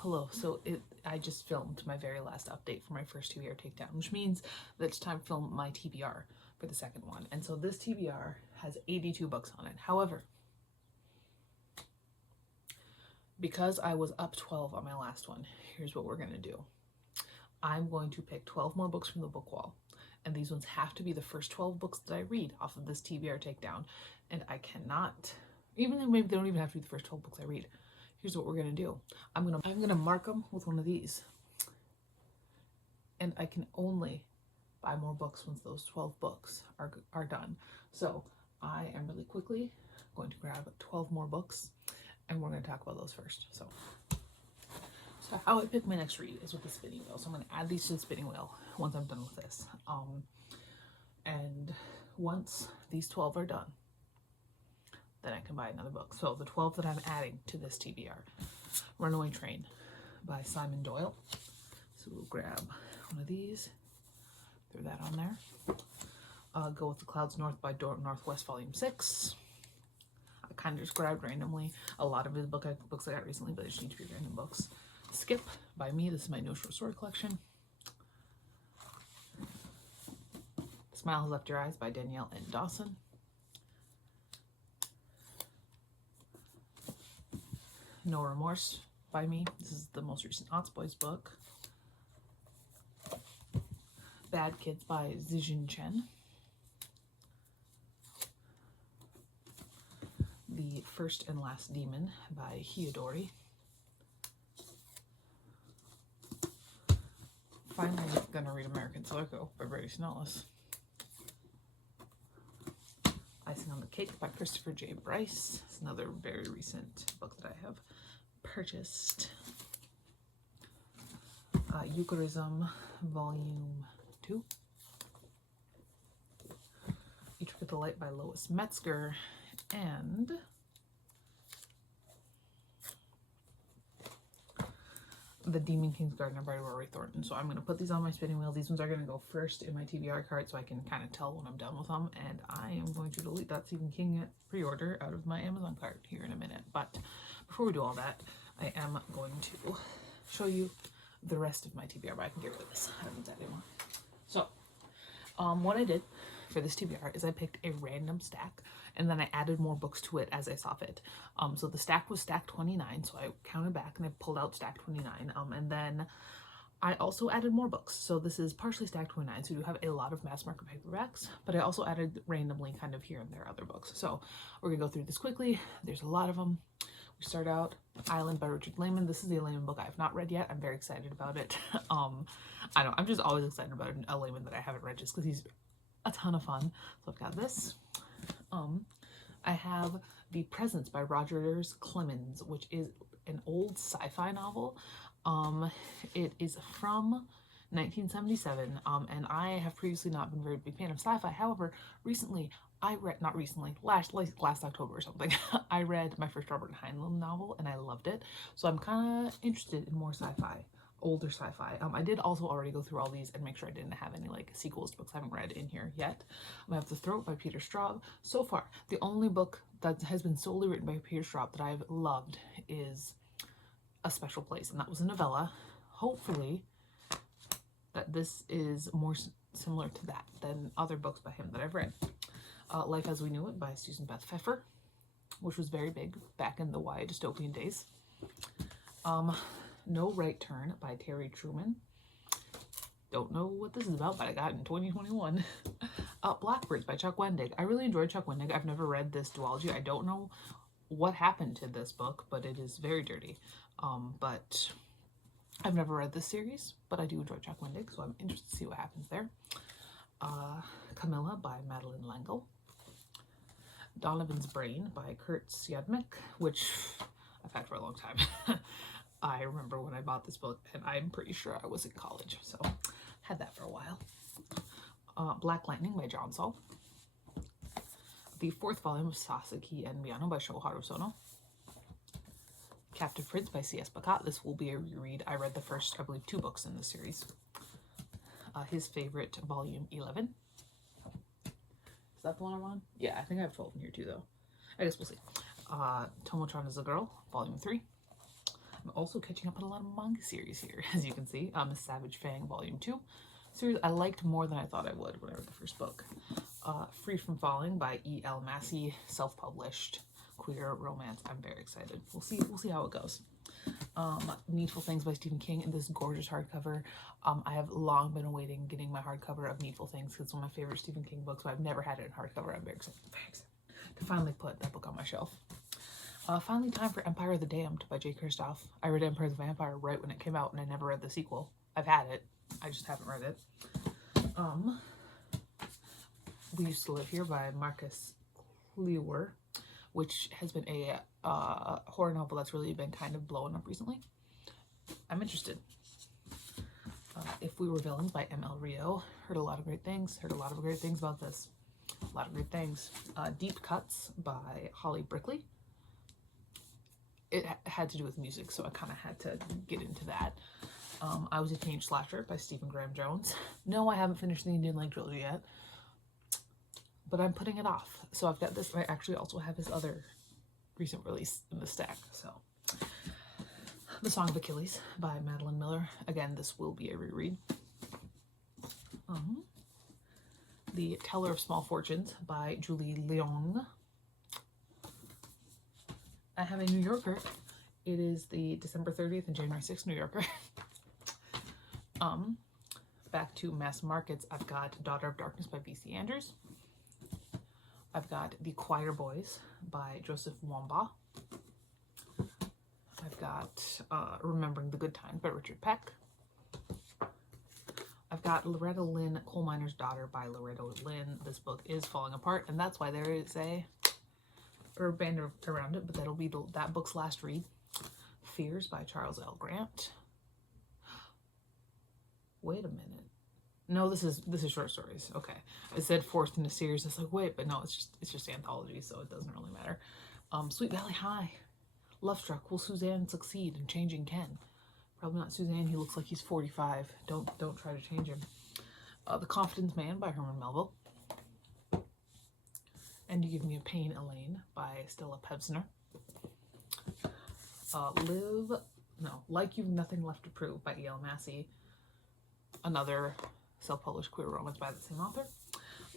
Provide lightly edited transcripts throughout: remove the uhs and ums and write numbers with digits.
Hello. So I just filmed my very last update for my first TBR takedown, which means that it's time to film my TBR for the second one. And so this TBR has 82 books on it. However, because I was up 12 on my last one, here's what we're going to do. I'm going to pick 12 more books from the book wall, and these ones have to be the first 12 books that I read off of this TBR takedown. And I cannot, even though maybe they don't even have to be the first 12 books I read. Here's what we're gonna do. I'm gonna mark them with one of these, and I can only buy more books once those 12 books are done. So I am really quickly going to grab 12 more books, and we're gonna talk about those first. So how I pick my next read is with the spinning wheel. So I'm gonna add these to the spinning wheel once I'm done with this. And once these 12 are done, then I can buy another book. So the 12 that I'm adding to this TBR: Runaway Train by Simon Doyle. So we'll grab one of these, throw that on there. Go with the Clouds North by Northwest Volume 6. I kind of just grabbed randomly a lot of his books I got recently, but they just need to be random books. Skip by me. This is my No Short Story collection. Smile Has Left Your Eyes by Danielle N. Dawson. No Remorse by me. This is the most recent Ots Boys book. Bad Kids by Zijin Chen. The First and Last Demon by Hiyodori. Finally gonna read American Psycho by Brady Snellis. Icing on the Cake by Christopher J. Bryce. It's another very recent book that I have purchased. Eucharism Volume 2. Each with the Light by Lois Metzger. And The Demon King's Gardener by Rory Thornton. So I'm going to put these on my spinning wheel. These ones are going to go first in my TBR cart so I can kind of tell when I'm done with them. And I am going to delete that Stephen King pre-order out of my Amazon cart here in a minute. But before we do all that, I am going to show you the rest of my TBR, but I can get rid of this. I don't need that anymore. So what I did for this TBR is I picked a random stack, and then I added more books to it as I saw fit. So the stack was stack 29, so I counted back and I pulled out stack 29, and then I also added more books. So this is partially stack 29, so you have a lot of mass market paperbacks, but I also added randomly kind of here and there other books. So we're gonna go through this quickly. There's a lot of them. We start out Island by Richard Lehman. This is the Lehman book I have not read yet. I'm very excited about it. I'm just always excited about a Lehman that I haven't read just because he's a ton of fun. So I've got this. I have The Presence by Rogers Clemens, which is an old sci-fi novel. It is from 1977, and I have previously not been a very big fan of sci-fi. However, recently, last October or something, I read my first Robert Heinlein novel, and I loved it. So I'm kind of interested in more sci-fi. Older sci-fi. I did also already go through all these and make sure I didn't have any like sequels to books I haven't read in here yet. I have The Throat by Peter Straub. So far, the only book that has been solely written by Peter Straub that I've loved is A Special Place, and that was a novella. Hopefully that this is more similar to that than other books by him that I've read. Life as We Knew It by Susan Beth Pfeffer, which was very big back in the YA dystopian days. No Right Turn by Terry Truman. Don't know what this is about, but I got it in 2021. Blackbirds by Chuck Wendig. I really enjoyed Chuck Wendig. I've never read this duology. I don't know what happened to this book, but it is very dirty. But I've never read this series, but I do enjoy Chuck Wendig, so I'm interested to see what happens there. Camilla by Madeline L'Engle. Donovan's Brain by Kurt Siodmak, which I've had for a long time. I remember when I bought this book, and I'm pretty sure I was in college, so had that for a while. Black Lightning by John Saul. The fourth volume of Sasaki and Miyano by Shoharu Sono. Captive Prince by C.S. Bakat. This will be a reread. I read the first, I believe, 2 books in the series. His Favorite, Volume 11. Is that the one I'm on? Yeah, I think I have 12 in here too, though. I guess we'll see. Tomo-chan is a Girl, Volume 3. I'm also catching up on a lot of manga series here, as you can see. Savage Fang Volume 2 series I liked more than I thought I would when I read the first book. Free from Falling by E.L. Massey, self-published queer romance. I'm very excited. We'll see how it goes. Needful Things by Stephen King in this gorgeous hardcover. I have long been awaiting getting my hardcover of Needful Things because it's one of my favorite Stephen King books, but I've never had it in hardcover. I'm very excited to finally put that book on my shelf. Finally, time for Empire of the Damned by J. Kristoff. I read Empire of the Vampire right when it came out, and I never read the sequel. I've had it. I just haven't read it. We Used to Live Here by Marcus Klewer, which has been a horror novel that's really been kind of blowing up recently. I'm interested. If We Were Villains by M.L. Rio. Heard a lot of great things. Heard a lot of great things about this. A lot of great things. Deep Cuts by Holly Brickley. It had to do with music, so I kind of had to get into that. I Was a Teenage Slasher by Stephen Graham Jones. No, I haven't finished the Indian Lake trilogy yet, but I'm putting it off. So I've got this. I actually also have his other recent release in the stack. So The Song of Achilles by Madeline Miller. Again, this will be a reread. The Teller of Small Fortunes by Julie Leong. I have a New Yorker. It is the December 30th and January 6th New Yorker. Back to mass markets, I've got Daughter of Darkness by V.C. Andrews. I've got The Choir Boys by Joseph Wambaugh. I've got Remembering the Good Times by Richard Peck. I've got Loretta Lynn, Coal Miner's Daughter by Loretta Lynn. This book is falling apart, and that's why there is a band around it, but that'll be that book's last read. Fears by Charles L. Grant. Wait a minute. No, this is short stories. Okay. I said fourth in a series. It's like, wait, but no, it's just anthology, so it doesn't really matter. Sweet Valley High. Love Struck. Will Suzanne succeed in changing Ken? Probably not Suzanne. He looks like he's 45. Don't try to change him. The Confidence Man by Herman Melville. And You Give Me a Pain, Elaine by Stella Pevsner. Like You've Nothing Left to Prove by E.L. Massey. Another self-published queer romance by the same author.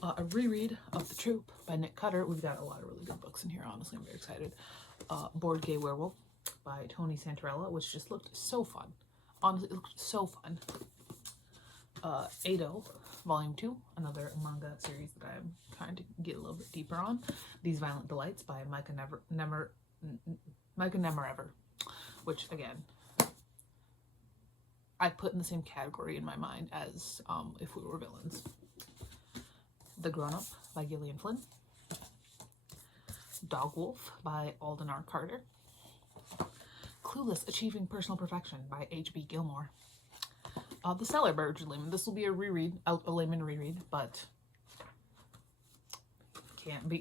A reread of The Troop by Nick Cutter. We've got a lot of really good books in here, honestly. I'm very excited. Bored Gay Werewolf by Tony Santarella, which just looked so fun. Honestly, it looked so fun. Ado, Volume 2, another manga series that I'm trying to get a little bit deeper on. These Violent Delights by Micah Nemerever, which, again, I put in the same category in my mind as If We Were Villains. The Grown Up by Gillian Flynn. Dog Wolf by Alden R. Carter. Clueless, Achieving Personal Perfection by H.B. Gilmore. The Cellar by Richard Lehman. This will be a reread, a Lehman reread, but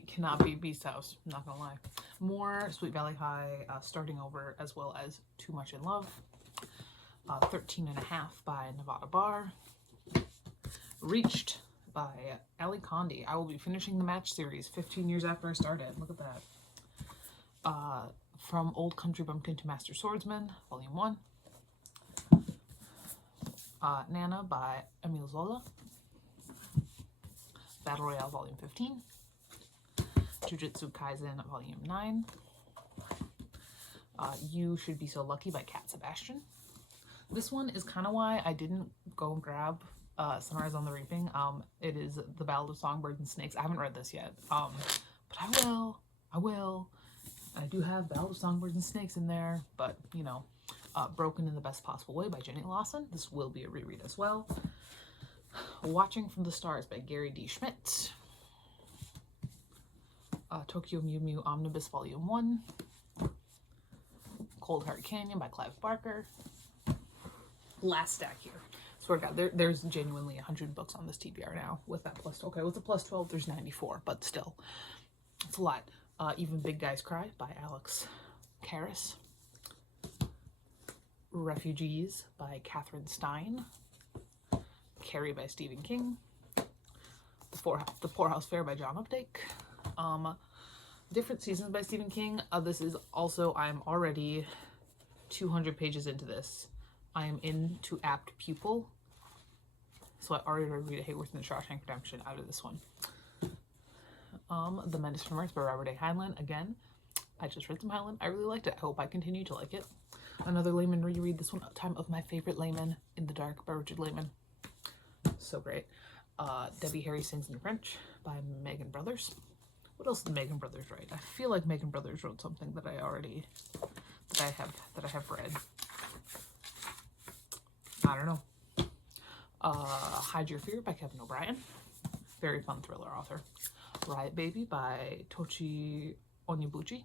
cannot be Beast House, I'm not gonna lie. More Sweet Valley High, Starting Over, as well as Too Much in Love. 13 and a Half by Nevada Barr. Reached by Ali Condi. I will be finishing the Match series 15 years after I started. Look at that. From Old Country Bumpkin to Master Swordsman, Volume 1. Nana by Emile Zola. Battle Royale, Volume 15. Jujutsu Kaisen, Volume 9. You Should Be So Lucky by Cat Sebastian. This one is kind of why I didn't go and grab Sunrise on the Reaping. It is The Ballad of Songbirds and Snakes. I haven't read this yet, but I will. I do have Ballad of Songbirds and Snakes in there, but, you know, Broken in the Best Possible Way by Jenny Lawson. This will be a reread as well. Watching from the Stars by Gary D. Schmidt. Tokyo Mew Mew Omnibus Volume 1. Cold Heart Canyon by Clive Barker. Last stack here. Swear to God, there's genuinely 100 books on this TBR now with that plus. Okay, with the plus 12, there's 94, but still, it's a lot. Even Big Guys Cry by Alex Karras. Refugees by Catherine Stein. Carrie by Stephen King. The Poorhouse Fair by John Updike. Different Seasons by Stephen King. This is also, I'm already 200 pages into this. I am into Apt Pupil. So I already read Rita Hayworth and the Shawshank Redemption out of this one. The Menace from Earth by Robert A. Heinlein. Again, I just read some Heinlein. I really liked it. I hope I continue to like it. Another Lehman reread. This one, Time of My Favorite Layman in the Dark by Richard Lehman. So great. Debbie Harry Sings in French by Megan Brothers. What else did Megan Brothers write? I feel like Megan Brothers wrote something that I have read. I don't know. Hide Your Fear by Kevin O'Brien. Very fun thriller author. Riot Baby by Tochi Onyebuchi.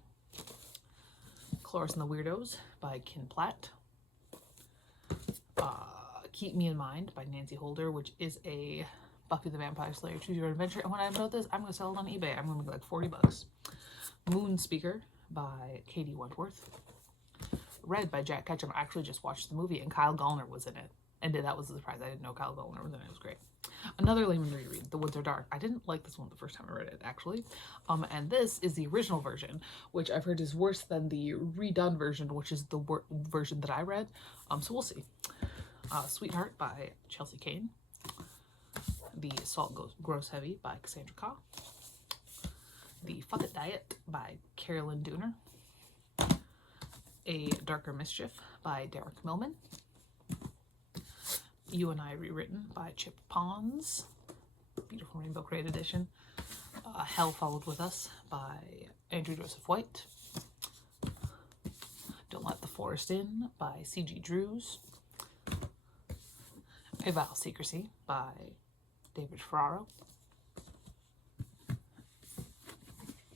Cloris and the Weirdos by Kin Platt. Keep Me in Mind by Nancy Holder, which is a Buffy the Vampire Slayer Choose Your Adventure. And when I wrote this, I'm going to sell it on eBay. I'm going to make like 40 bucks. Moon Speaker by Katie Wentworth. Read by Jack Ketchum. I actually just watched the movie and Kyle Gallner was in it. And that was a surprise. I didn't know Kyle Gallner was in it. It was great. Another Lehman reread, The Woods Are Dark. I didn't like this one the first time I read it, actually. And this is the original version, which I've heard is worse than the redone version, which is the version that I read. So we'll see. Sweetheart by Chelsea Kane. The Salt Grows Heavy by Cassandra Kah. The Fuck It Diet by Carolyn Dooner. A Darker Mischief by Derek Millman. You and I Rewritten by Chip Pons. Beautiful Rainbow Crate edition. Hell Followed With Us by Andrew Joseph White. Don't Let the Forest In by C.G. Drews. A Vow of Secrecy by David Ferraro.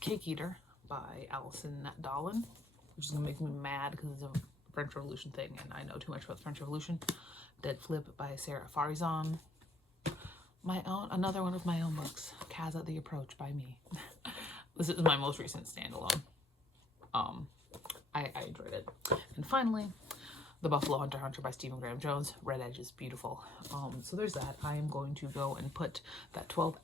Cake Eater by Alison Dolan, which is going to make me mad because it's a French Revolution thing and I know too much about the French Revolution. Dead Flip by Sarah Farizan. Another one of my own books, Kaza the Approach by me. This is my most recent standalone. I enjoyed it. And finally, The Buffalo Hunter Hunter by Stephen Graham Jones. Red Edge is beautiful. So there's that. I am going to go and put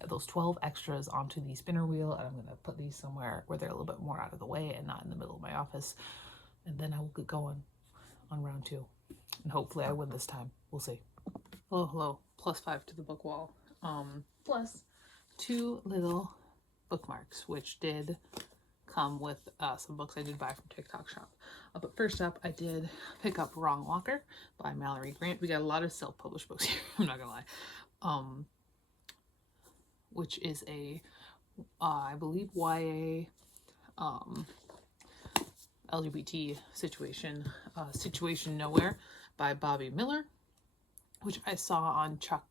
those 12 extras onto the spinner wheel, and I'm going to put these somewhere where they're a little bit more out of the way and not in the middle of my office. And then I will get going on round 2. And hopefully I win this time. We'll see. Hello, hello. +5 to the book wall. Plus 2 little bookmarks, which did come with some books I did buy from TikTok Shop. But first up, I did pick up Wrong Walker by Mallory Grant. We got a lot of self-published books here, I'm not gonna lie. Which is a, I believe, YA LGBT Situation Nowhere by Bobby Miller, which I saw on Chuck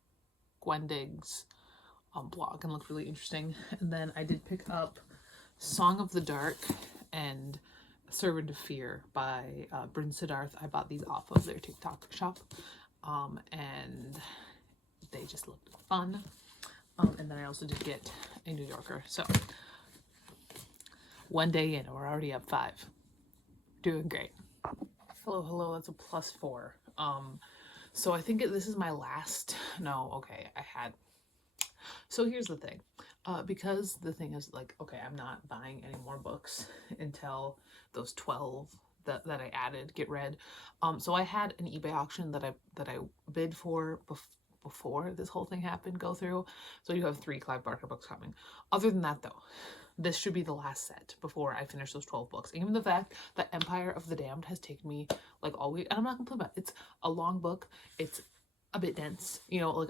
Wendig's blog and looked really interesting. And then I did pick up Song of the Dark and Servant of Fear by Bryn Siddharth. I bought these off of their TikTok shop, and they just looked fun. And then I also did get a New Yorker. So one day in, we're already up 5. Doing great. Hello, hello. That's a +4. So I think this is my last. No, okay. So here's the thing. Because the thing is, like, okay, I'm not buying any more books until those 12 that I added get read. So I had an eBay auction that I bid for before this whole thing happened go through. So you have 3 Clive Barker books coming. Other than that, though, this should be the last set before I finish those 12 books. And even the fact that Empire of the Damned has taken me like all week, and I'm not complaining about it. It's a long book. It's a bit dense, you know,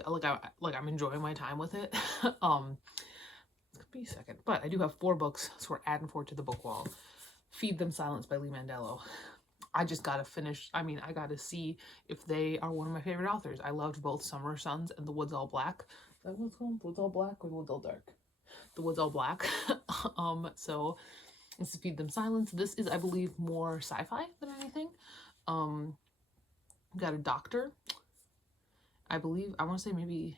like I'm enjoying my time with it. Be a second, but I do have 4 books, so we're adding 4 to the book wall. Feed Them Silence by Lee Mandello. I just gotta finish. I mean, I gotta see if they are one of my favorite authors. I loved both Summer Sons and The Woods All Black. Is that what's called? The Woods All Black or The Woods All Dark? The Woods All Black. So this is Feed Them Silence. This is, I believe, more sci-fi than anything. Got a doctor. I believe, I want to say maybe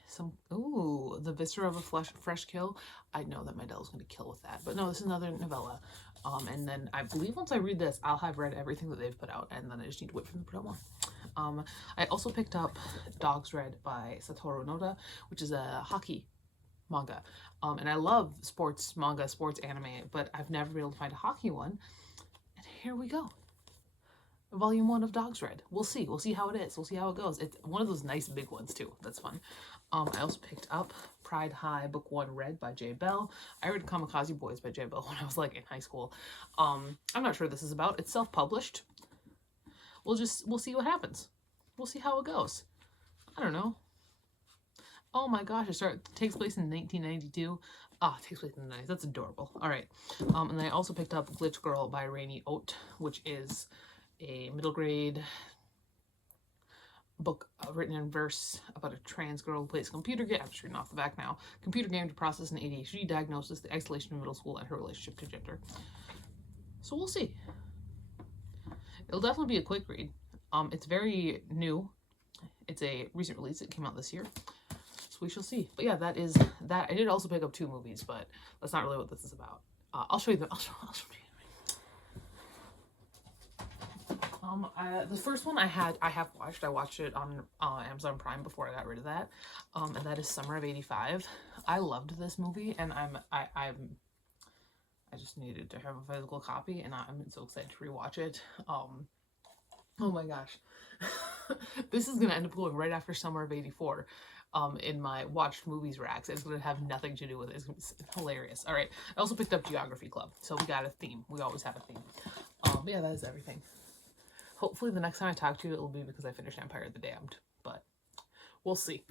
The Viscera of a Fresh Kill. I know that Mandel's going to kill with that. But no, this is another novella. And then I believe once I read this, I'll have read everything that they've put out. And then I just need to wait for them to put out more. I also picked up Dogs Red by Satoru Noda, which is a hockey manga. And I love sports manga, sports anime, but I've never been able to find a hockey one. And here we go. volume 1 of Dogs Read. We'll see. We'll see how it is. We'll see how it goes. It's one of those nice big ones too. That's fun. I also picked up Pride High Book 1 Read by J. Bell. I read Kamikaze Boys by J. Bell when I was like in high school. I'm not sure what this is about. It's self-published. We'll see what happens. We'll see how it goes. I don't know. Oh my gosh, it takes place in 1992. Ah, it takes place in the 90s. That's adorable. All right. And then I also picked up Glitch Girl by Rainey Oat, which is a middle grade book written in verse about a trans girl who plays a computer game. I'm just reading off the back now. Computer game to process an ADHD diagnosis, the isolation of middle school, and her relationship to gender. So we'll see. It'll definitely be a quick read. It's very new. It's a recent release. It came out this year. So we shall see. But yeah, that is that. I did also pick up 2 movies, but that's not really what this is about. I'll show you them. I'll show you. The first one I have watched. I watched it on Amazon Prime before I got rid of that. And that is Summer of '85. I loved this movie, and I just needed to have a physical copy, and I'm so excited to rewatch it. Oh my gosh. This is gonna end up going right after Summer of '84. In my watched movies racks. It's going to have nothing to do with it. It's hilarious. All right. I also picked up Geography Club. So we got a theme. We always have a theme. But yeah, that is everything. Hopefully the next time I talk to you, it will be because I finished Empire of the Damned. But we'll see.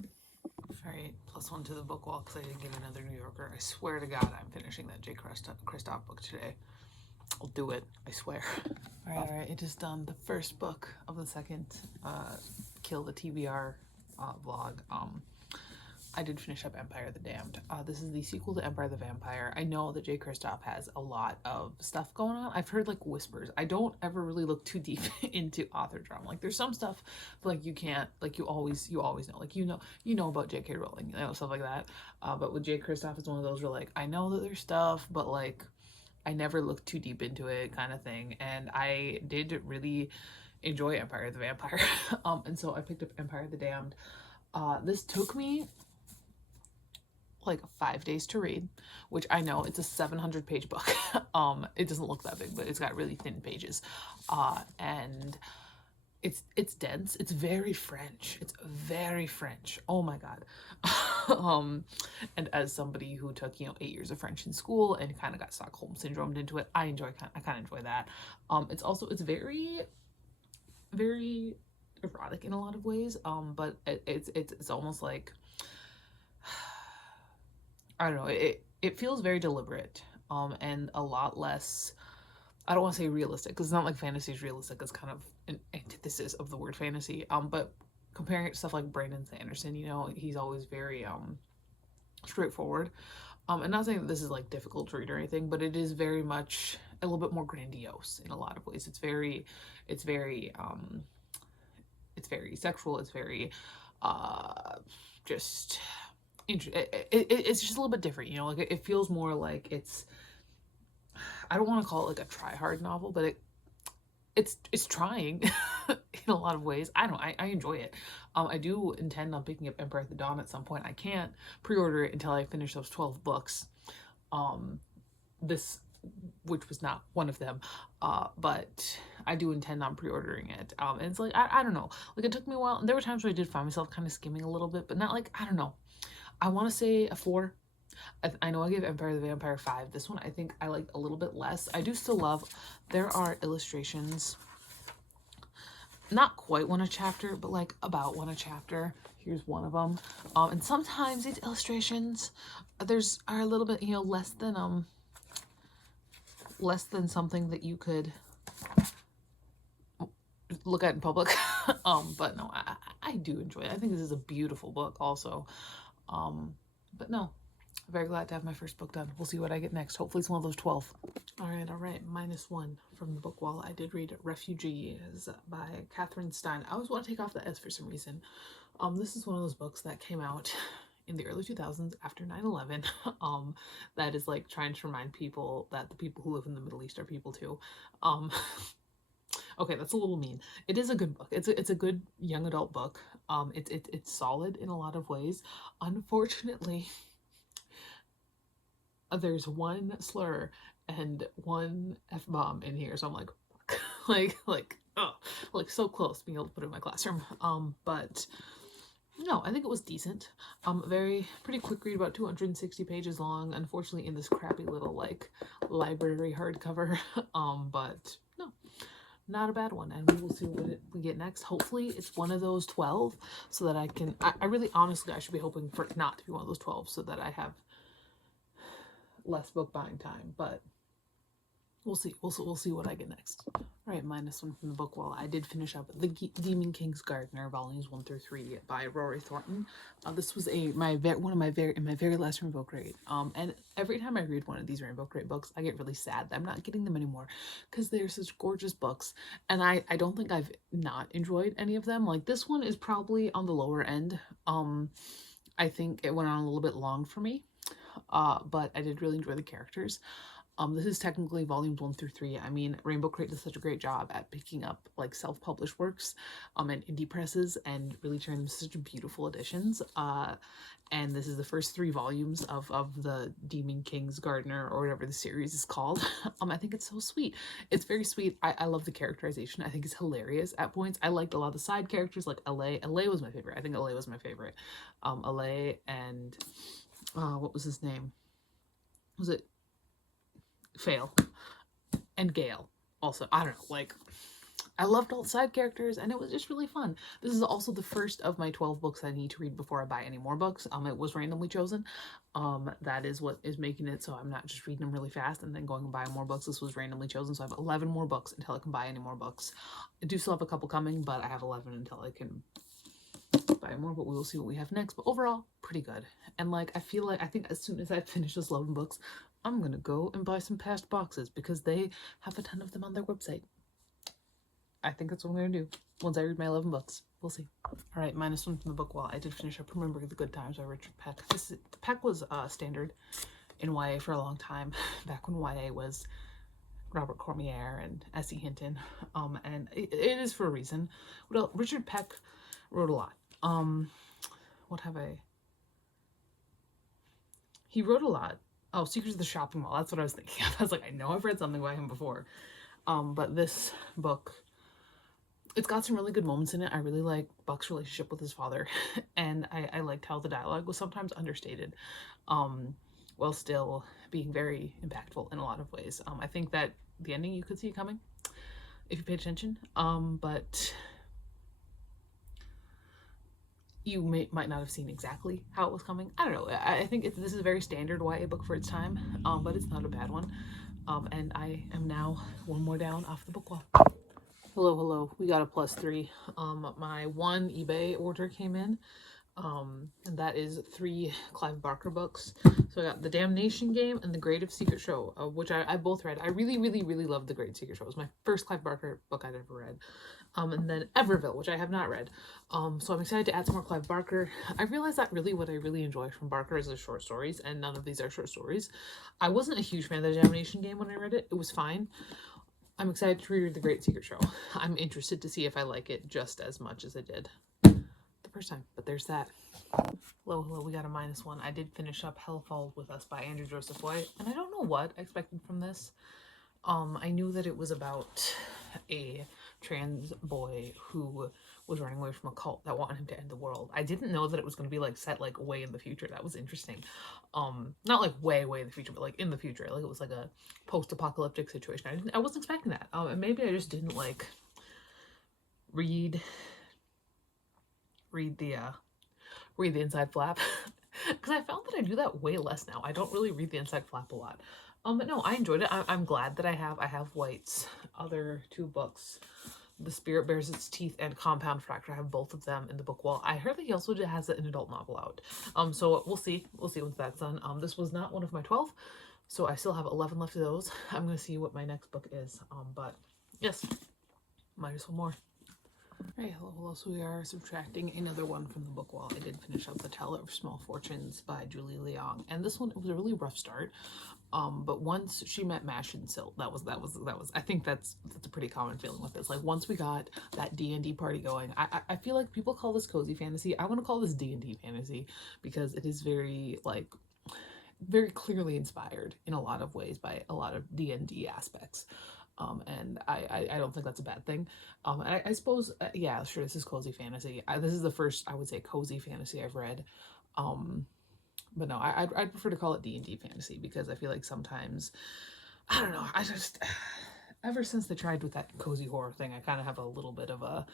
All right. +1 to the book wall because I didn't get another New Yorker. I swear to God, I'm finishing that J. Kristoff book today. I'll do it. I swear. All right. It is done. The first book of the second Kill the TBR vlog. I did finish up Empire of the Damned. This is the sequel to Empire the Vampire. I know that J. Kristoff has a lot of stuff going on. I've heard like whispers. I don't ever really look too deep into author drama. Like there's some stuff like you can't, like you always know, like you know about J.K. Rowling, you know, stuff like that. But with J. Kristoff, it's one of those where like I know that there's stuff, but like I never look too deep into it, kind of thing. And I did really enjoy Empire of the Vampire. And so I picked up Empire of the Damned. This took me like 5 days to read, which I know it's a 700-page book. It doesn't look that big, but it's got really thin pages. And it's dense. It's very French. It's very French. Oh my God. And as somebody who took, 8 years of French in school and kind of got Stockholm syndromed into it, I kind of enjoy that. It's very, very erotic in a lot of ways. But it's almost like, I don't know, it feels very deliberate, and a lot less, I don't want to say realistic, because it's not like fantasy is realistic, it's kind of an antithesis of the word fantasy, but comparing it to stuff like Brandon Sanderson, he's always very, straightforward, and not saying that this is like difficult to read or anything, but it is very much a little bit more grandiose in a lot of ways. It's very sexual, it's very, just... it's just a little bit different, like it feels more like it's, I don't want to call it like a try-hard novel, but it's trying in a lot of ways. I enjoy it. I do intend on picking up Empire at the Dawn at some point. I can't pre-order it until I finish those 12 books. Which was not one of them, but I do intend on pre-ordering it. And it's like, I don't know, like it took me a while, and there were times where I did find myself kind of skimming a little bit, but not like, I don't know. I want to say a 4. I know I gave Empire of the Vampire 5. This one I think I liked a little bit less. I do still love, there are illustrations, not quite one a chapter, but like about one a chapter. Here's one of them. And sometimes these illustrations, are a little bit, less than something that you could look at in public. But no, I do enjoy it. I think this is a beautiful book also. But no, very glad to have my first book done. We'll see what I get next. Hopefully it's one of those 12. All right, -1 from the book wall. I did read Refugees by Catherine Stein. I always want to take off the S for some reason. This is one of those books that came out in the early 2000s after 9/11. That is like trying to remind people that the people who live in the Middle East are people too. Okay, that's a little mean. It is a good book. It's a good young adult book. It's solid in a lot of ways. Unfortunately, there's one slur and one F-bomb in here, so I'm like, fuck. like oh, like so close to being able to put it in my classroom. But no, I think it was decent. Pretty quick read, about 260 pages long. Unfortunately, in this crappy little like library hardcover. But no, not a bad one. And we will see what we get next. Hopefully, it's one of those 12, so that I can. I really, honestly, I should be hoping for it not to be one of those 12, so that I have less book buying time. But we'll see. We'll see what I get next. All right, minus one from the book wall. I did finish up The Demon King's Gardener, volumes 1 through 3 by Aurora Thornton. This was my very last Rainbow Crate. And every time I read one of these Rainbow Crate books, I get really sad that I'm not getting them anymore, because they're such gorgeous books. And I don't think I've not enjoyed any of them. Like, this one is probably on the lower end. I think it went on a little bit long for me. But I did really enjoy the characters. This is technically volumes 1 through 3. I mean, Rainbow Crate does such a great job at picking up like self-published works and indie presses and really turning them into such beautiful editions. And this is the first 3 volumes of the Demon King's Gardener, or whatever the series is called. I think it's so sweet. It's very sweet. I love the characterization. I think it's hilarious at points. I liked a lot of the side characters, like LA. LA was my favorite. I think LA was my favorite. LA and what was his name? Was it Fail and Gale? Also, I don't know, like, I loved all the side characters, and it was just really fun. This is also the first of my 12 books I need to read before I buy any more books. It was randomly chosen. That is what is making it so I'm not just reading them really fast and then going and buying more books. This was randomly chosen, so I have 11 more books until I can buy any more books. I do still have a couple coming, but I have 11 until I can buy more, but we will see what we have next. But overall, pretty good. And like, I think as soon as I finish this 11 books, I'm gonna go and buy some past boxes, because they have a ton of them on their website. I think that's what I'm gonna do once I read my 11 books. We'll see. All right, minus one from the book wall. I did finish up Remember the Good Times by Richard Peck. The Peck was standard in YA for a long time, back when YA was Robert Cormier and S.E. Hinton, and it is for a reason. Well, Richard Peck wrote a lot. He wrote a lot. Oh, Secrets of the Shopping Mall. That's what I was thinking of. I was like, I know I've read something by him before. But this book, it's got some really good moments in it. I really like Buck's relationship with his father. And I liked how the dialogue was sometimes understated, while still being very impactful in a lot of ways. I think that the ending you could see coming if you paid attention. But you might not have seen exactly how it was coming. I don't know. I think this is a very standard YA book for its time, but it's not a bad one. And I am now one more down off the book wall. Hello. We got a +3. My one eBay order came in, and that is 3 Clive Barker books. So I got The Damnation Game and The Great Secret Show, which I both read. I really loved The Great Secret Show. It was my first Clive Barker book I'd ever read. And then Everville, which I have not read. So I'm excited to add some more Clive Barker. I realized that really what I really enjoy from Barker is the short stories, and none of these are short stories. I wasn't a huge fan of The Damnation Game when I read it. It was fine. I'm excited to reread The Great Secret Show. I'm interested to see if I like it just as much as I did the first time. But there's that. Hello, we got a -1. I did finish up Hell Falls With Us by Andrew Joseph White, and I don't know what I expected from this. I knew that it was about a trans boy who was running away from a cult that wanted him to end the world. I didn't know that it was going to be like set like way in the future. That was interesting. Not like way in the future, but like in the future. Like it was like a post-apocalyptic situation. I wasn't expecting that. And maybe I just didn't like read the inside flap, because I found that I do that way less now. I don't really read the inside flap a lot. But no, I enjoyed it. I'm glad that I have White's other 2 books, The Spirit Bears Its Teeth and Compound Fracture. I have both of them in the book wall. I heard that he also has an adult novel out. So we'll see once that's done. This was not one of my 12, so I still have 11 left of those. I'm gonna see what my next book is. But yes, minus one more. Hey, hello. So we are subtracting another one from the book wall. I did finish up The Teller of Small Fortunes by Julie Leong, and this one, it was a really rough start. But once she met Mash and Silt, that was. I think that's a pretty common feeling with this. Like once we got that D&D party going, I feel like people call this cozy fantasy. I want to call this D&D fantasy, because it is very clearly inspired in a lot of ways by a lot of D&D aspects. And I don't think that's a bad thing. And I suppose, yeah, sure, this is cozy fantasy. This is the first, I would say, cozy fantasy I've read. But no, I'd prefer to call it D&D fantasy, because I feel like sometimes, I don't know, I just, ever since they tried with that cozy horror thing, I kind of have a little bit of a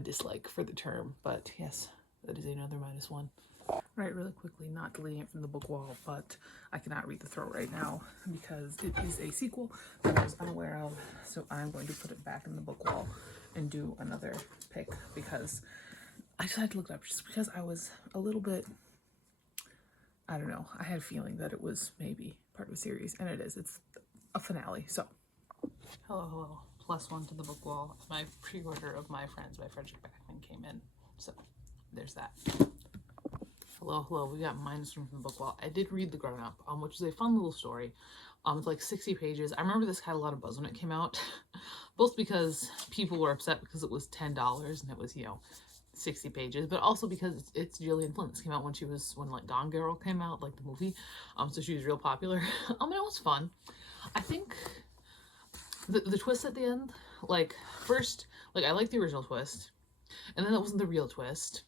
dislike for the term. But yes, that is another -1. Right, really quickly, not deleting it from the book wall, but I cannot read The Throat right now because it is a sequel that I was unaware of. So I'm going to put it back in the book wall and do another pick, because I just had to look it up, just because I was a little bit, I don't know, I had a feeling that it was maybe part of a series, and it is. It's a finale. So hello, +1 to the book wall. My pre-order of My Friends by Frederick Backman came in, so there's that. Hello, we got -1 from the book wall. I did read The Grown Up, which is a fun little story. It's like 60 pages. I remember this had a lot of buzz when it came out, both because people were upset because it was $10 and it was, 60 pages, but also because it's Gillian Flynn. This came out when like Gone Girl came out, like the movie. So she was real popular. It was fun. I think the twist at the end, like, first, like, I liked the original twist, and then that wasn't the real twist,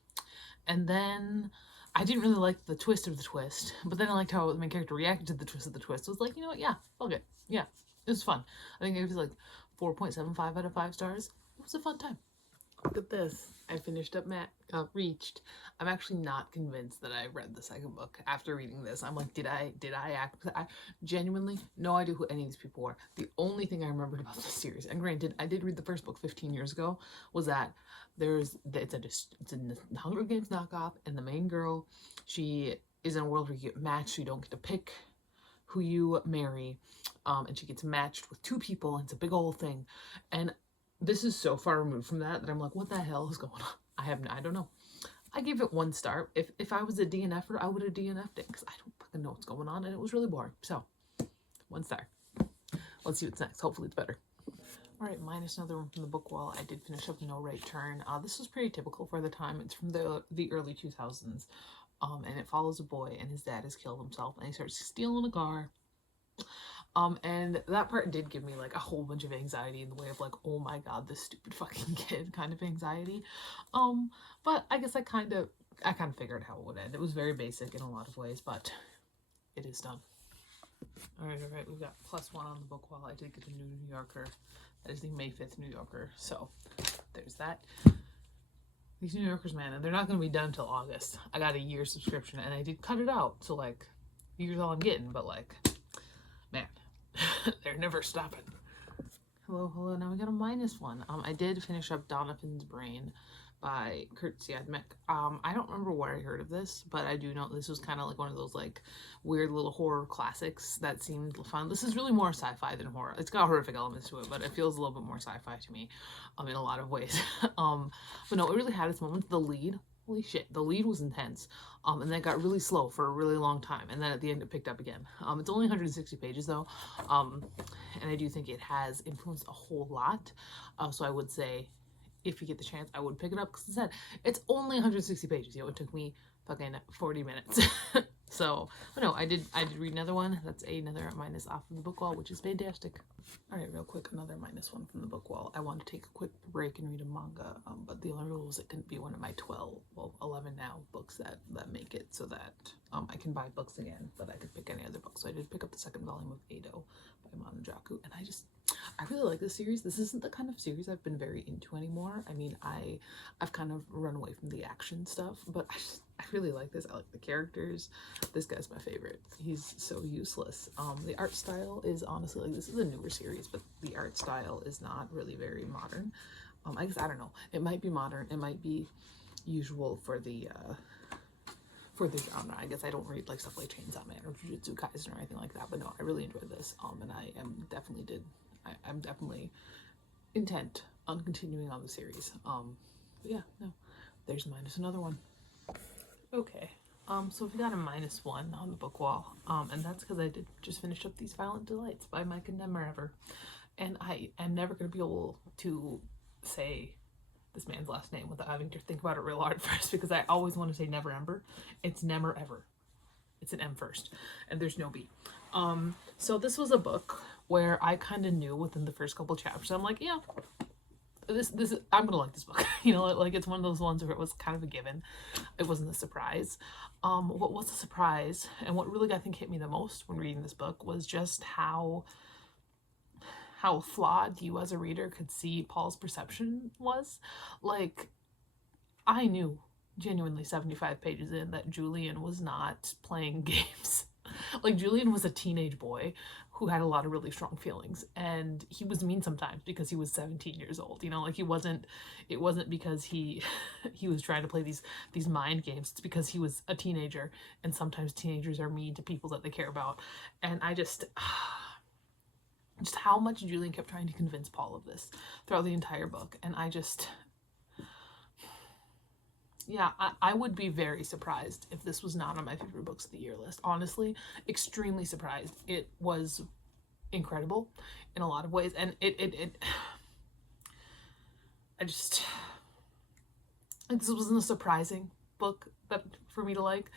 and then I didn't really like the twist of the twist, but then I liked how the main character reacted to the twist of the twist. I was like, you know what, yeah, fuck it. Yeah, it was fun. I think it was like 4.75 out of 5 stars. It was a fun time. Look at this. I finished up Reached. I'm actually not convinced that I read the second book after reading this. I'm like, did I act? I genuinely no idea who any of these people were. The only thing I remembered about this series, and granted, I did read the first book 15 years ago, was that it's a Hunger Games knockoff, and the main girl, she is in a world where you get matched, so you don't get to pick who you marry, and she gets matched with 2 people, and it's a big old thing, and this is so far removed from that I'm like, what the hell is going on? I don't know. I gave it 1 star. If I was a DNFer, I would have DNF'd it, because I don't fucking know what's going on, and it was really boring. So 1 star. Let's see what's next. Hopefully it's better. All right, minus another one from the book wall. I did finish up No Right Turn. This was pretty typical for the time. It's from the early 2000s, and it follows a boy, and his dad has killed himself, and he starts stealing a car. And that part did give me like a whole bunch of anxiety, in the way of like, oh my god, this stupid fucking kid kind of anxiety. But I guess I kind of figured how it would end. It was very basic in a lot of ways, but it is done. All right, we've got +1 on the book wall. I did get a new New Yorker. That is the May 5th New Yorker, so there's that. These New Yorkers, man, and they're not going to be done until August. I got a year subscription, and I did cut it out, so like, here's all I'm getting, but like, man, they're never stopping. Hello, now we got a -1. I did finish up Donovan's Brain by Kurt Siodmak. I don't remember where I heard of this, but I do know this was kind of like one of those like weird little horror classics that seemed fun. This is really more sci-fi than horror. It's got horrific elements to it, but it feels a little bit more sci-fi to me, in a lot of ways. But no, it really had its moments. The lead, holy shit, the lead was intense. And then it got really slow for a really long time, and then at the end it picked up again. It's only 160 pages though, and I do think it has influenced a whole lot. So I would say, if you get the chance, I would pick it up, because it's only 160 pages. It took me fucking 40 minutes. So, but no, I did read another one. That's another minus off of the book wall, which is fantastic. All right, real quick, another -1 from the book wall. I want to take a quick break and read a manga, but the only rule is it couldn't be one of my 11 now books that make it, so that I can buy books again, but I could pick any other book. So I did pick up the 2nd volume of Edo by Monojaku, and I really like this series. This isn't the kind of series I've been very into anymore. I mean, I've kind of run away from the action stuff, but I really like this. I like the characters. This guy's my favorite. He's so useless. The art style is honestly, like, this is a newer series, but the art style is not really very modern. I guess, I don't know. It might be modern. It might be usual for the genre. I guess I don't read like stuff like Chainsaw Man or Jujutsu Kaisen or anything like that, but no, I really enjoyed this. And I'm definitely intent on continuing on the series. But yeah, no, there's another one. Okay, so we got a -1 on the book wall, and that's because I did just finish up These Violent Delights by Mike and Never Ever, and I am never going to be able to say this man's last name without having to think about it real hard first, because I always want to say Never Ever. It's Never Ever. It's an M first, and there's no B. So this was a book where I kind of knew within the first couple chapters, I'm like, yeah, this I'm gonna like this book. You know, like it's one of those ones where it was kind of a given. It wasn't a surprise. What was a surprise, and what really I think hit me the most when reading this book, was just how flawed you as a reader could see Paul's perception was. Like, I knew genuinely 75 pages in that Julian was not playing games. Like, Julian was a teenage boy who had a lot of really strong feelings, and he was mean sometimes because he was 17 years old. You know, like, it wasn't because he was trying to play these mind games. It's because he was a teenager, and sometimes teenagers are mean to people that they care about. And I just how much Julian kept trying to convince Paul of this throughout the entire book. And I just, yeah, I would be very surprised if this was not on my favorite books of the year list. Honestly, extremely surprised. It was incredible in a lot of ways. And I just, this wasn't a surprising book that for me to like.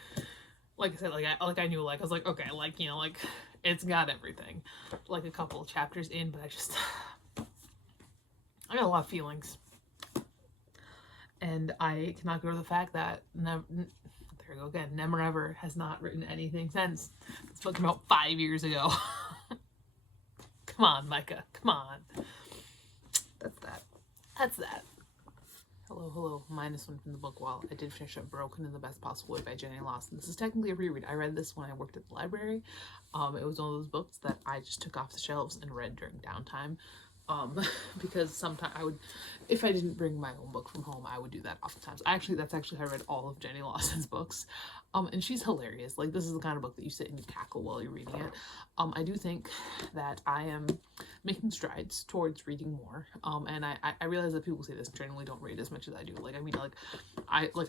Like I said, I knew, like, I was like, okay, like, you know, like, it's got everything. Like, a couple of chapters in, but I got a lot of feelings. And I cannot go to the fact that, there we go again, Never Ever has not written anything since. This book came out 5 years ago. Come on, Micah, come on. That's that. Hello, -1 from the book wall. I did finish up Broken in the Best Possible Way by Jenny Lawson. This is technically a reread. I read this when I worked at the library. It was one of those books that I just took off the shelves and read during downtime. Because sometimes I would, if I didn't bring my own book from home, I would do that oftentimes. That's actually how I read all of Jenny Lawson's books. And she's hilarious. Like, this is the kind of book that you sit and you cackle while you're reading it. I do think that I am making strides towards reading more. And I realize that people say this generally don't read as much as I do. Like, I mean, like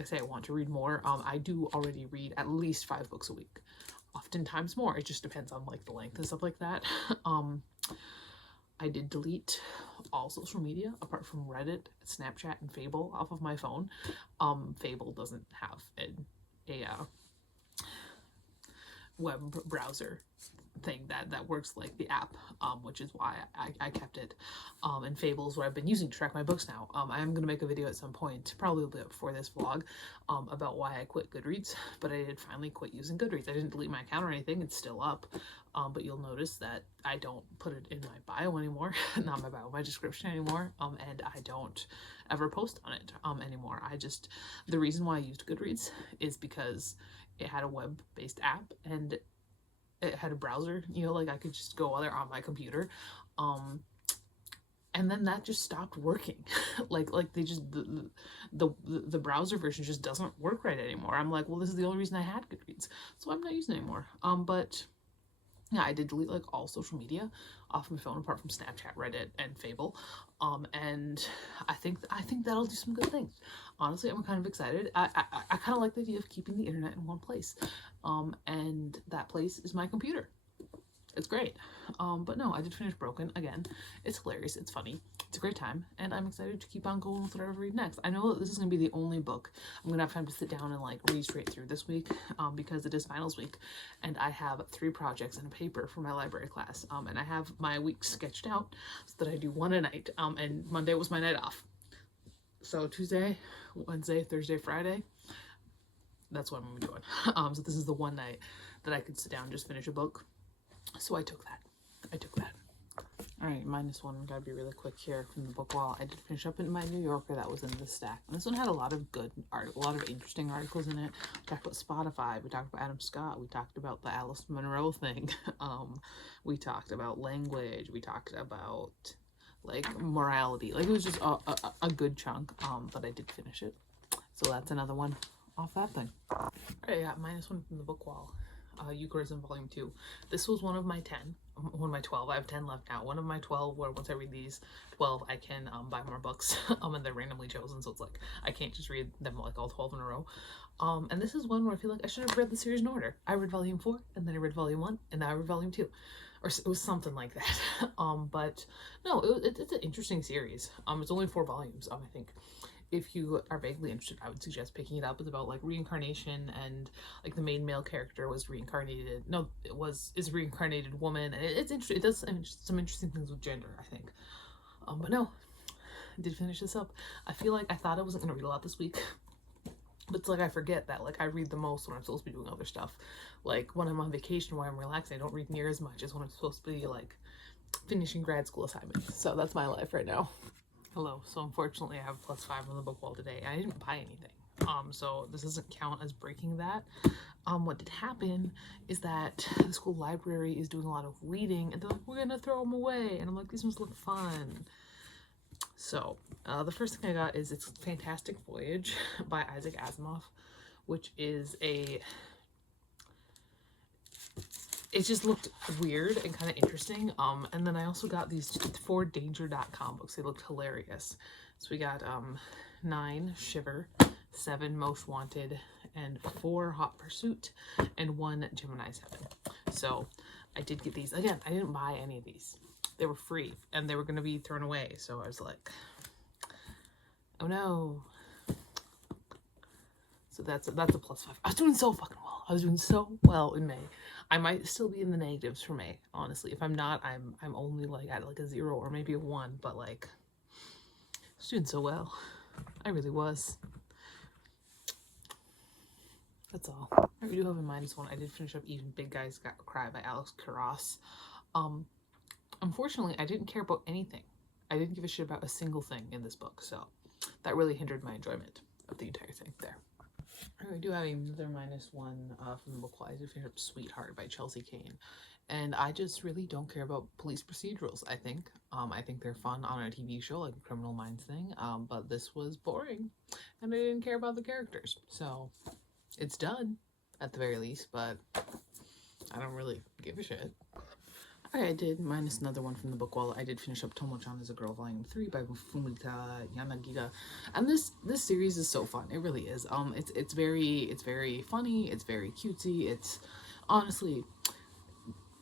I say, I want to read more. I do already read at least 5 books a week. Oftentimes more. It just depends on, like, the length and stuff like that. I did delete all social media apart from Reddit, Snapchat, and Fable off of my phone. Fable doesn't have a web browser thing that works like the app, which is why I kept it. And Fable is what I've been using to track my books now. I am going to make a video at some point, probably before this vlog, about why I quit Goodreads, but I did finally quit using Goodreads. I didn't delete my account or anything, it's still up, but you'll notice that I don't put it in my bio anymore, not my bio, my description anymore, and I don't ever post on it anymore. The reason why I used Goodreads is because it had a web-based app, and it had a browser, you know, like I could just go there on my computer, and then that just stopped working. like they just, the browser version just doesn't work right anymore. I'm like, well, this is the only reason I had Goodreads, so I'm not using it anymore. But yeah, I did delete like all social media off my phone apart from Snapchat, Reddit, and Fable. And I think that'll do some good things. Honestly, I'm kind of excited. I kind of like the idea of keeping the internet in one place. And that place is my computer. It's great. But no, I did finish Broken again. It's hilarious. It's funny. It's a great time. And I'm excited to keep on going with whatever I read next. I know that this is going to be the only book I'm going to have time to sit down and like read straight through this week, because it is finals week. And I have 3 projects and a paper for my library class. And I have my week sketched out so that I do 1 a night. And Monday was my night off. So Tuesday, Wednesday, Thursday, Friday, that's what I'm going to be doing. So this is the one night that I could sit down and just finish a book. So I took that. All right, -1, gotta be really quick here from the book wall. I did finish up in my New Yorker that was in the stack. And this one had a lot of good art, a lot of interesting articles in it. We talked about Spotify, we talked about Adam Scott, we talked about the Alice Munro thing. We talked about language, we talked about like morality. Like, it was just a good chunk, but I did finish it. So that's another one off that thing. All right, I got -1 from the book wall. Eucharism Volume 2. This was one of my 10, one of my 12. I have 10 left now. One of my 12, where once I read these 12, I can buy more books, and they're randomly chosen, so it's like I can't just read them like all 12 in a row. And this is one where I feel like I should have read the series in order. I read Volume 4, and then I read Volume 1, and now I read Volume 2. Or it was something like that. But no, it's an interesting series. It's only 4 volumes, I think. if you are vaguely interested, I would suggest picking it up. It's about like reincarnation, and like the main male character was reincarnated. No, is a reincarnated woman, and it's interesting. It does some interesting things with gender, I think. But no, I did finish this up. I feel like I thought I wasn't gonna read a lot this week, but it's like I forget that like I read the most when I'm supposed to be doing other stuff. Like when I'm on vacation where I'm relaxing, I don't read near as much as when I'm supposed to be like finishing grad school assignments. So that's my life right now. Hello. So unfortunately I have +5 on the book wall today. I didn't buy anything. So this doesn't count as breaking that. What did happen is that the school library is doing a lot of reading, and they're like, we're gonna throw them away. And I'm like, these ones look fun. So the first thing I got is It's Fantastic Voyage by Isaac Asimov, which is it just looked weird and kind of interesting. And then I also got these 4 Danger.com books. They looked hilarious. So we got 9 Shiver, 7 Most Wanted, and 4 Hot Pursuit, and 1 Gemini 7. So I did get these. Again, I didn't buy any of these. They were free and they were going to be thrown away. So I was like, oh no. So that's a +5. I was doing so fucking well. I was doing so well in May. I might still be in the negatives for May, honestly. If I'm not, I'm only like at like a 0 or maybe a 1, but like I was doing so well. I really was. That's all. I do have a -1. I did finish up Even Big Guys Cry by Alex Karras. Unfortunately, I didn't care about anything. I didn't give a shit about a single thing in this book, so that really hindered my enjoyment of the entire thing there. I do have another -1 from the book. I did finish up Sweetheart by Chelsea Kane, and I just really don't care about police procedurals. I think they're fun on a TV show like a Criminal Minds thing, but this was boring, and I didn't care about the characters. So it's done at the very least, but I don't really give a shit. Okay, I did minus another one from the book wall. I did finish up Tomo-chan as a Girl Volume 3 by Fumita Yanagida. And this series is so fun. It really is. It's very funny, it's very cutesy. It's honestly,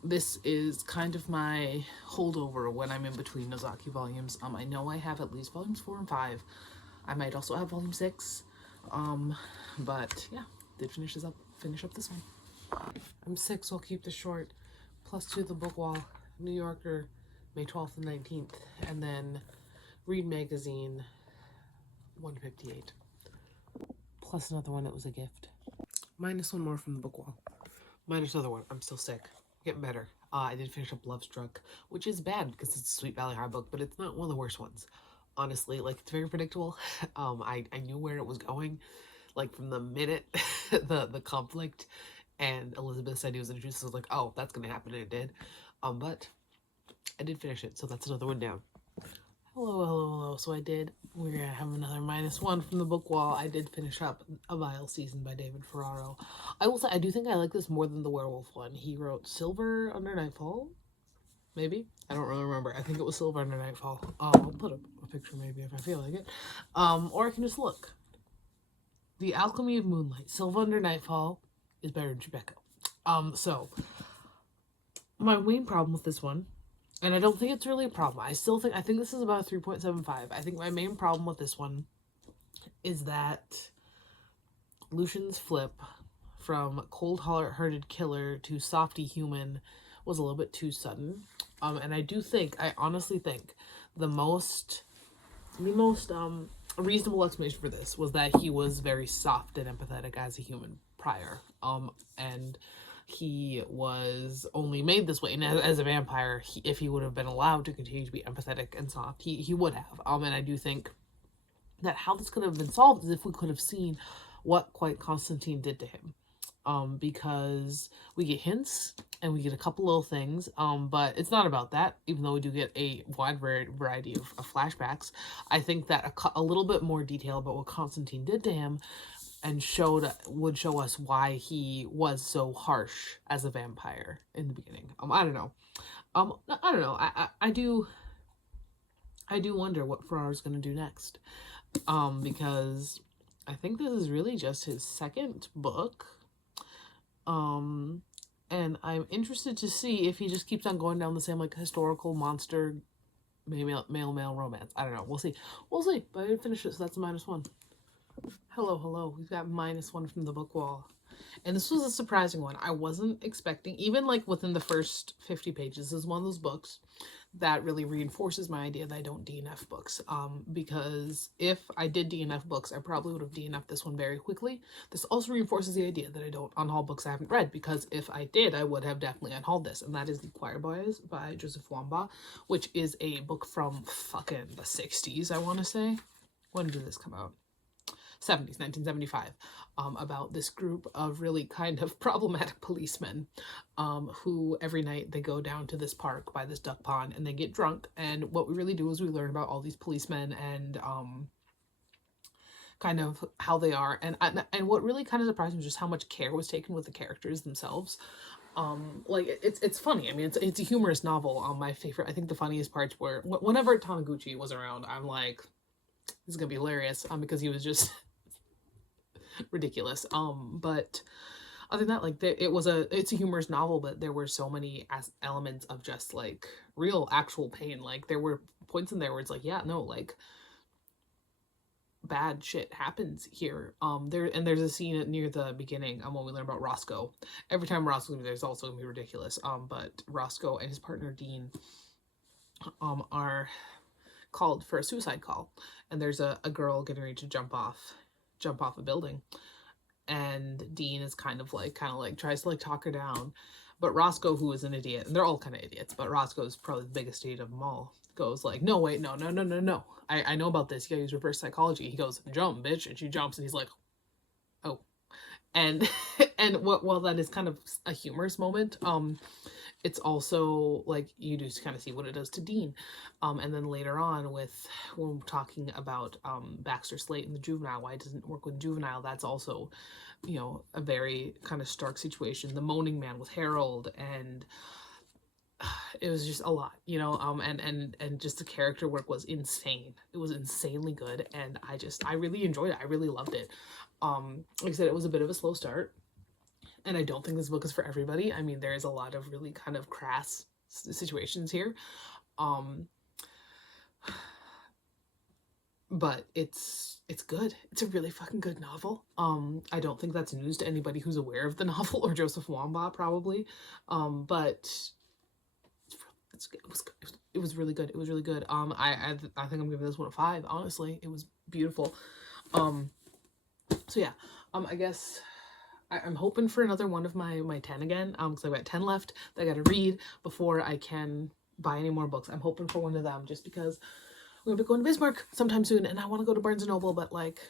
this is kind of my holdover when I'm in between Nozaki volumes. I know I have at least volumes 4 and 5. I might also have volume 6. But yeah, did finish up this one. I'm 6, so I'll keep this short. +2 the book wall, New Yorker, May 12th and 19th, and then Read Magazine, 158. Plus another one that was a gift. -1 more from the book wall. Minus another one. I'm still sick. Getting better. I did finish up Love Struck, which is bad because it's a Sweet Valley High book, but it's not one of the worst ones. Honestly, like, it's very predictable. I knew where it was going, like, from the minute the conflict and Elizabeth said he was introduced. I was like, oh, that's gonna happen, and it did. But I did finish it, so that's another one down. Hello. So we're gonna have another -1 from the book wall. I did finish up A Vile Season by David Ferraro. I will say, I do think I like this more than the werewolf one. He wrote Silver Under Nightfall, maybe? I don't really remember. I think it was Silver Under Nightfall. I'll put up a picture maybe if I feel like it. Or I can just look. The Alchemy of Moonlight, Silver Under Nightfall is better than Tribeca. So my main problem with this one, and I don't think it's really a problem. I think this is about a 3.75. I think my main problem with this one is that Lucian's flip from cold-hearted killer to softy human was a little bit too sudden. And I honestly think the most reasonable explanation for this was that he was very soft and empathetic as a human prior. And he was only made this way. And as a vampire, if he would have been allowed to continue to be empathetic and soft, he would have. And I do think that how this could have been solved is if we could have seen what quite Constantine did to him. Because we get hints and we get a couple little things, but it's not about that, even though we do get a wide variety of flashbacks. I think that a little bit more detail about what Constantine did to him and would show us why he was so harsh as a vampire in the beginning. I don't know. I don't know. I do wonder what Ferrara's going to do next. Because I think this is really just his second book. And I'm interested to see if he just keeps on going down the same, like, historical monster male romance. I don't know. We'll see. We'll see. But I didn't finish it, so that's a -1. Hello. We've got -1 from the book wall. And this was a surprising one. I wasn't expecting, even like within the first 50 pages, this is one of those books that really reinforces my idea that I don't DNF books. Because if I did DNF books, I probably would have DNF'd this one very quickly. This also reinforces the idea that I don't unhaul books I haven't read, because if I did, I would have definitely unhauled this. And that is The Choir Boys by Joseph Wamba, which is a book from fucking the 60s, I want to say. When did this come out? 70s, 1975, about this group of really kind of problematic policemen who every night they go down to this park by this duck pond and they get drunk. And what we really do is we learn about all these policemen and kind of how they are. And what really kind of surprised me was just how much care was taken with the characters themselves. Like it's funny. I mean, it's a humorous novel. My favorite, I think the funniest parts were whenever Taniguchi was around, I'm like, this is gonna be hilarious, because he was just ridiculous. But other than that, like it's a humorous novel, but there were so many elements of just like real actual pain. Like there were points in there where it's like, yeah, no, like bad shit happens here. There's a scene near the beginning when we learn about Roscoe. Every time Roscoe there's also gonna be ridiculous. But Roscoe and his partner Dean are called for a suicide call, and there's a girl getting ready to jump off a building, and Dean is kind of like tries to like talk her down, but Roscoe, who is an idiot, and they're all kind of idiots, but Roscoe's probably the biggest idiot of them all, goes like, no, wait, no, I know about this, you gotta use reverse psychology. He goes, jump, bitch, and she jumps, and he's like, oh. And while that is kind of a humorous moment, it's also like you do kind of see what it does to Dean. And then later on when we're talking about Baxter Slate and the juvenile, why it doesn't work with juvenile, that's also, you know, a very kind of stark situation. The Moaning Man with Harold, and it was just a lot, you know, and just the character work was insane. It was insanely good, and I really enjoyed it. I really loved it. Like I said, it was a bit of a slow start, and I don't think this book is for everybody. I mean, there is a lot of really kind of crass situations here. But it's good. It's a really fucking good novel. I don't think that's news to anybody who's aware of the novel, or Joseph Wamba probably. But it was really good. It was really good. I think I'm giving this one a 5. Honestly, it was beautiful. So yeah, I guess I'm hoping for another one of my 10 again, because I've got 10 left that I gotta read before I can buy any more books. I'm hoping for one of them, just because I'm gonna be going to Bismarck sometime soon, and I want to go to Barnes & Noble, but like,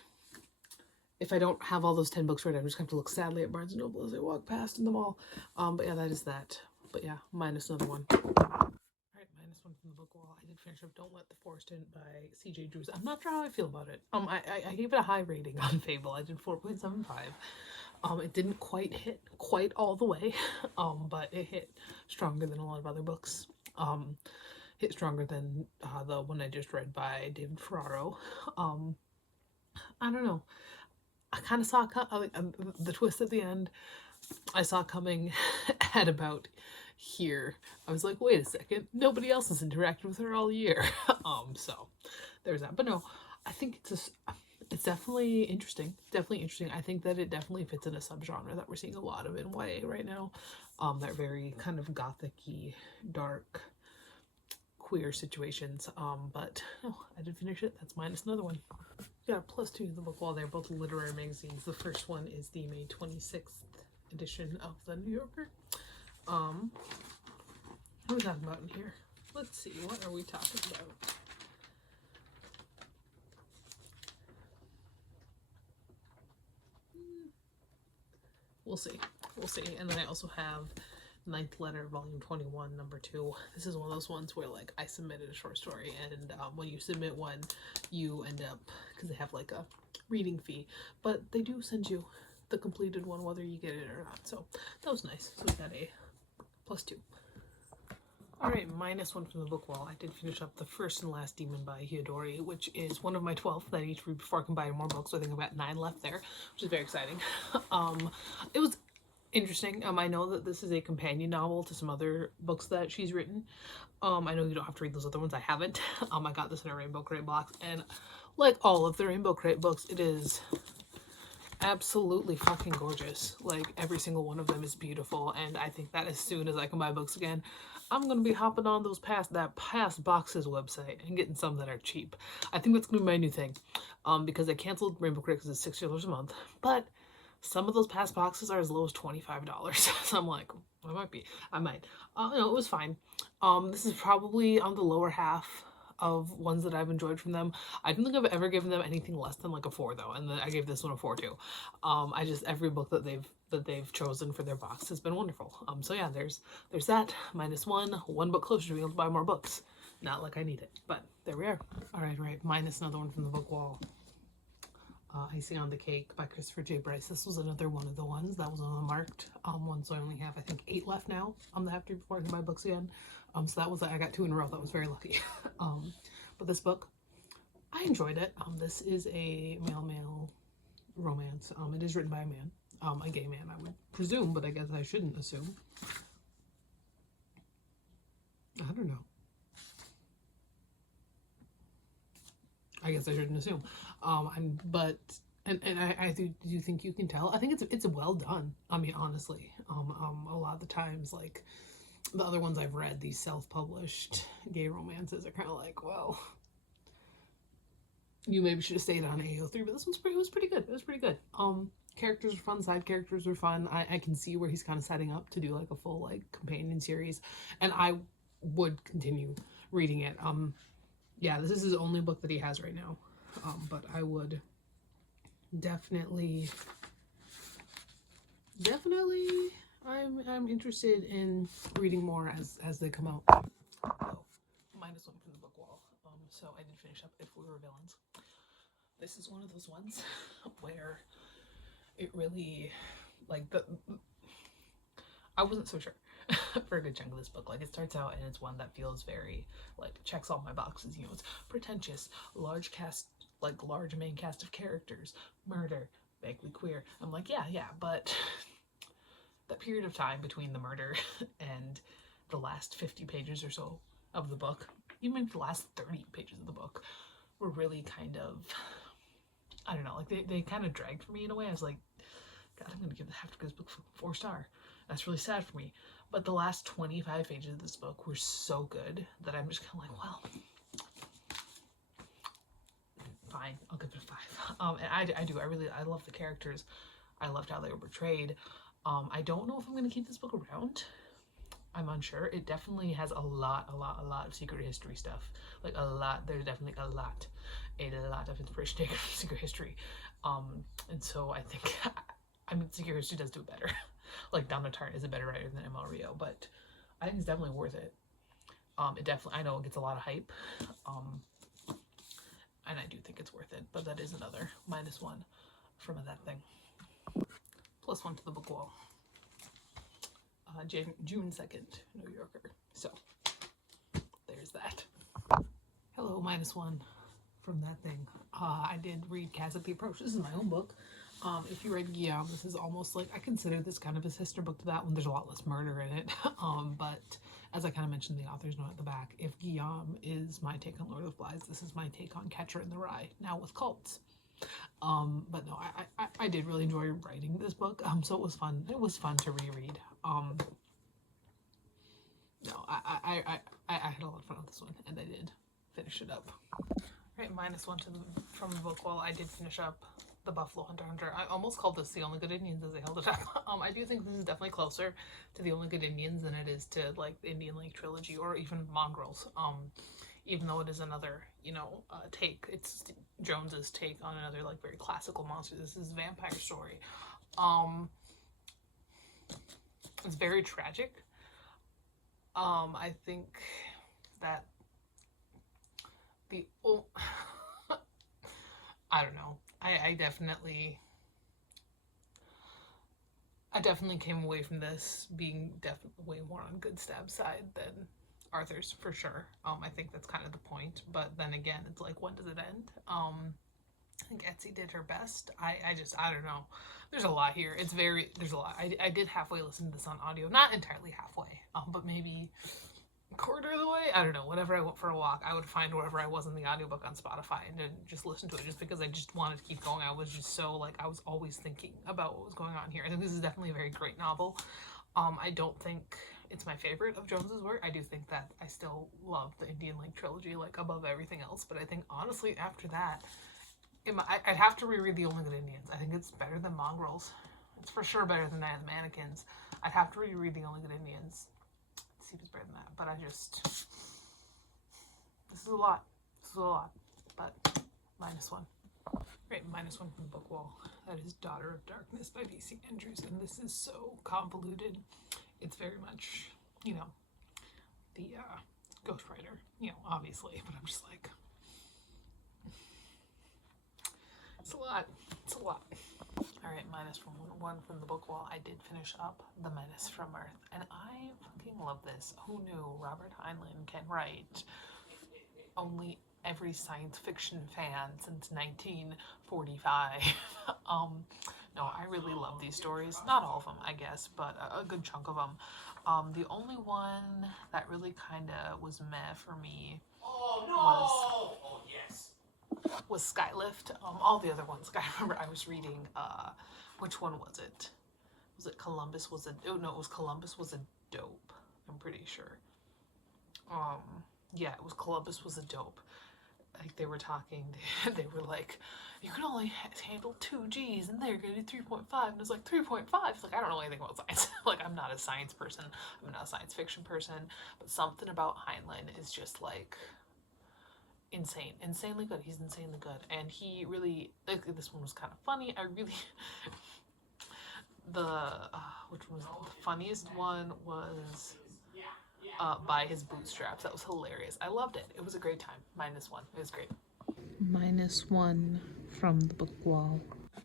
if I don't have all those 10 books read, I'm just gonna have to look sadly at Barnes & Noble as I walk past in the mall. But yeah, that is that. But yeah, minus another one. Alright, -1 from the book wall. I did finish up Don't Let the Forest In by C.J. Drews. I'm not sure how I feel about it. I gave it a high rating on Fable. I did 4.75. It didn't quite hit all the way, but it hit stronger than a lot of other books. Hit stronger than the one I just read by David Ferraro. I don't know. I kind of saw the twist at the end. I saw coming at about here. I was like, wait a second, nobody else has interacted with her all year. So there's that. But no, I think it's definitely interesting. I think that it definitely fits in a subgenre that we're seeing a lot of in YA right now. That very kind of gothic-y, dark, queer situations. But no, I did finish it. That's minus another one. Got a +2 to the book wall. They're both literary magazines. The first one is the May 26th edition of the New Yorker. What are we talking about in here? Let's see, what are we talking about? We'll see. And then I also have Ninth Letter, Volume 21, number 2. This is one of those ones where like I submitted a short story, and when you submit one, you end up, because they have like a reading fee, but they do send you the completed one whether you get it or not. So that was nice. So we got a +2. Alright, -1 from the book wall. I did finish up The First and Last Demon by Hiyodori, which is one of my 12 that I need to read before I can buy more books. So I think I've got 9 left there, which is very exciting. It was interesting. I know that this is a companion novel to some other books that she's written. I know you don't have to read those other ones. I haven't. I got this in a Rainbow Crate box, and like all of the Rainbow Crate books, it is absolutely fucking gorgeous. Like every single one of them is beautiful, and I think that as soon as I can buy books again, I'm gonna be hopping on those past boxes website and getting some that are cheap. I think that's gonna be my new thing, because I canceled Rainbow Crate because it's $6 a month, but some of those past boxes are as low as $25. So I'm like, I might. No, it was fine. This is probably on the lower half of ones that I've enjoyed from them. I don't think I've ever given them anything less than like a 4 though, and I gave this one a 4 too. I just, every book that they've chosen for their box has been wonderful. So yeah, there's that -1, one book closer to being able to buy more books. Not like I need it, but there we are. All right, minus another one from the book wall. Icing on the Cake by Christopher J. Bryce. This was another one of the ones that was on the marked one, so I only have I think 8 left now that I have to before I can buy books again. So that was, I got 2 in a row. That was very lucky. But this book, I enjoyed it. This is a male romance. It is written by a man, a gay man, I would presume, but I guess I shouldn't assume. I don't know. I guess I shouldn't assume. But I do think you can tell. I think it's well done. I mean, honestly, a lot of the times, like the other ones I've read, these self-published gay romances are kind of like, well, you maybe should have stayed on AO3, but this one's it was pretty good. It was pretty good. Characters are fun. Side characters are fun. I can see where he's kind of setting up to do like a full like companion series, and I would continue reading it. Yeah, this is his only book that he has right now. But I would definitely, I'm interested in reading more as they come out. Oh, -1 from the book wall. So I did finish up If We Were Villains. This is one of those ones where it really, like, I wasn't so sure for a good chunk of this book. Like, it starts out and it's one that feels very, like, checks all my boxes. You know, it's pretentious, large cast, like, large main cast of characters, murder, vaguely queer. I'm like, yeah, but that period of time between the murder and the last 50 pages or so of the book, even maybe the last 30 pages of the book, were really kind of, I don't know, like, they kind of dragged for me in a way. I was like, God, I'm gonna have to give this book 4 star. That's really sad for me. But the last 25 pages of this book were so good that I'm just kind of like, well, fine, I'll give it a 5. And I love the characters. I loved how they were portrayed. I don't know if I'm going to keep this book around. I'm unsure. It definitely has a lot of secret history stuff. Like a lot. There's definitely a lot of inspiration taken from secret history. And so I think, I mean, secret history does do it better. Like Donna Tartt is a better writer than ML Rio, but I think it's definitely worth it. It definitely, I know it gets a lot of hype. And I do think it's worth it, but that is another -1 from that thing. +1 to the book wall. June 2nd, New Yorker. So there's that. Hello, -1 from that thing. I did read Cast at the Approach. This is my own book. If you read Guillaume, this is almost like, I consider this kind of a sister book to that one. There's a lot less murder in it. But as I kind of mentioned the author's note at the back, if Guillaume is my take on Lord of Flies, this is my take on Catcher in the Rye, now with cults. But no, I did really enjoy writing this book. So it was fun. It was fun to reread. No, I had a lot of fun with this one, and I did finish it up. Right, -1 from the book wall. I did finish up The Buffalo Hunter. I almost called this The Only Good Indians as they held it up. I do think this is definitely closer to The Only Good Indians than it is to like the Indian Lake trilogy or even Mongrels. Even though it is another, you know, take. It's Jones's take on another like very classical monster. This is a vampire story. It's very tragic. I think that I don't know. I definitely came away from this being definitely way more on Good Stab's side than Arthur's, for sure. I think that's kind of the point. But then again, it's like, when does it end? I think Etsy did her best. I don't know. There's a lot here. There's a lot. I did halfway listen to this on audio. Not entirely halfway, but maybe a quarter of the way. I don't know. Whenever I went for a walk, I would find wherever I was in the audiobook on Spotify and then just listen to it just because I just wanted to keep going. I was just so, like, I was always thinking about what was going on here. I think this is definitely a very great novel. I don't think it's my favorite of Jones's work. I do think that I still love the Indian Lake trilogy, like, above everything else. But I think, honestly, after that, I'd have to reread The Only Good Indians. I think it's better than Mongrels. It's for sure better than Night of the Mannequins. I'd have to reread The Only Good Indians. See if it's better than that. But this is a lot. This is a lot. But -1. Right, -1 from the book wall. That is Daughter of Darkness by V.C. Andrews. And this is so convoluted. It's very much, the ghostwriter, obviously. But I'm just like, it's a lot. It's a lot. All right, -1 from the book wall. I did finish up The Menace from Earth, and I fucking love this. Who knew Robert Heinlein can write only every science fiction fan since 1945? No, I really love these stories. Not all of them, I guess, but a good chunk of them. The only one that really kind of was meh for me was Skylift. All the other ones, I remember I was reading, which one was it? Was it Columbus was a, oh no, it was Columbus was a dope, I'm pretty sure. Yeah, it was Columbus was a dope. Like, they were talking, they were like, you can only handle 2 G's and they're gonna do 3.5, and it's like 3.5. It's like, I don't know anything about science. Like, I'm not a science person, I'm not a science fiction person, but something about Heinlein is just like insanely good. He's insanely good, and he really, like, this one was kind of funny. I really which one was the funniest one was By His Bootstraps. That was hilarious. I loved it. It was a great time. -1. It was great. -1 from the book wall.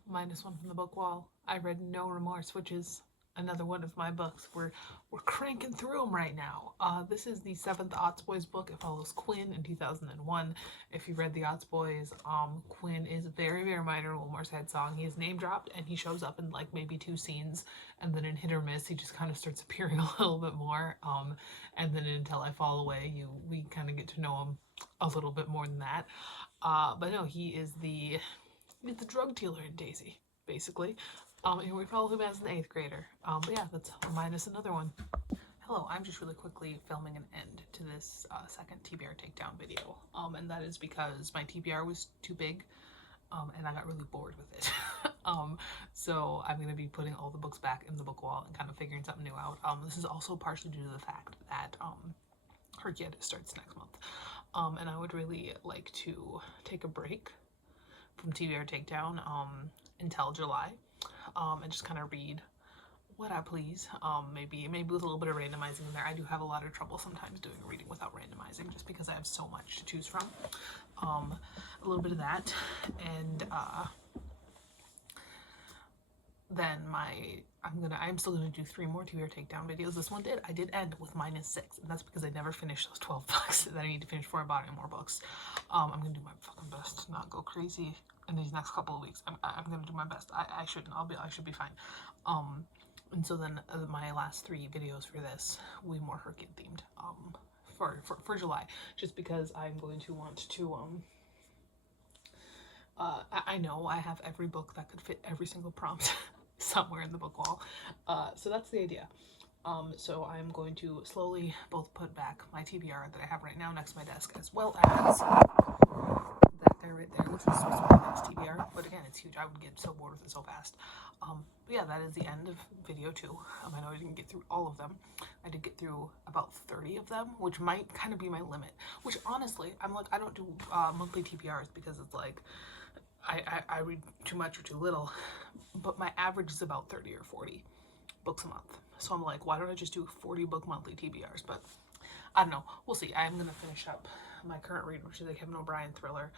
-1 from the book wall. I read No Remorse, which is another one of my books. We're cranking through them right now. This is the 7th Otts Boys book. It follows Quinn in 2001. If you read the Otts Boys, Quinn is very, very minor in Wilmore's Head Song. He is name dropped and he shows up in like maybe 2 scenes, and then in Hit or Miss he just kind of starts appearing a little bit more. And then in Until I Fall Away, we kind of get to know him a little bit more than that. But no, he's the drug dealer in Daisy, basically. And we follow him as an 8th grader. But yeah, that's -1. Hello, I'm just really quickly filming an end to this second TBR takedown video. And that is because my TBR was too big, and I got really bored with it. So I'm going to be putting all the books back in the book wall and kind of figuring something new out. This is also partially due to the fact that Hercules starts next month. And I would really like to take a break from TBR takedown until July. And just kind of read what I please. Maybe with a little bit of randomizing in there. I do have a lot of trouble sometimes doing a reading without randomizing, just because I have so much to choose from. A little bit of that, and then I'm still gonna do 3 more TBR takedown videos. This one I did end with -6, and that's because I never finished those 12 books that I need to finish before I bought any more books. I'm gonna do my fucking best to not go crazy in these next couple of weeks. I'm gonna do my best. I shouldn't. I should be fine. And so then my last 3 videos for this will be more Hercules themed. For July, just because I'm going to want to I know I have every book that could fit every single prompt somewhere in the book wall. So that's the idea. So I'm going to slowly both put back my TBR that I have right now next to my desk, as well as that guy right there, which is supposed to be my next TBR. But again, it's huge. I would get so bored with it so fast. But yeah, that is the end of video 2. I know I didn't get through all of them. I did get through about 30 of them, which might kind of be my limit. Which honestly, I'm like, I don't do monthly TBRs because it's like, I read too much or too little, but my average is about 30 or 40 books a month. So I'm like, why don't I just do 40 book monthly TBRs? But I don't know. We'll see. I'm going to finish up my current read, which is a Kevin O'Brien thriller.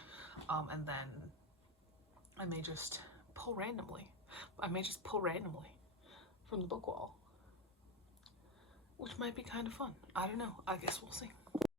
And then I may just pull randomly. From the book wall, which might be kind of fun. I don't know. I guess we'll see.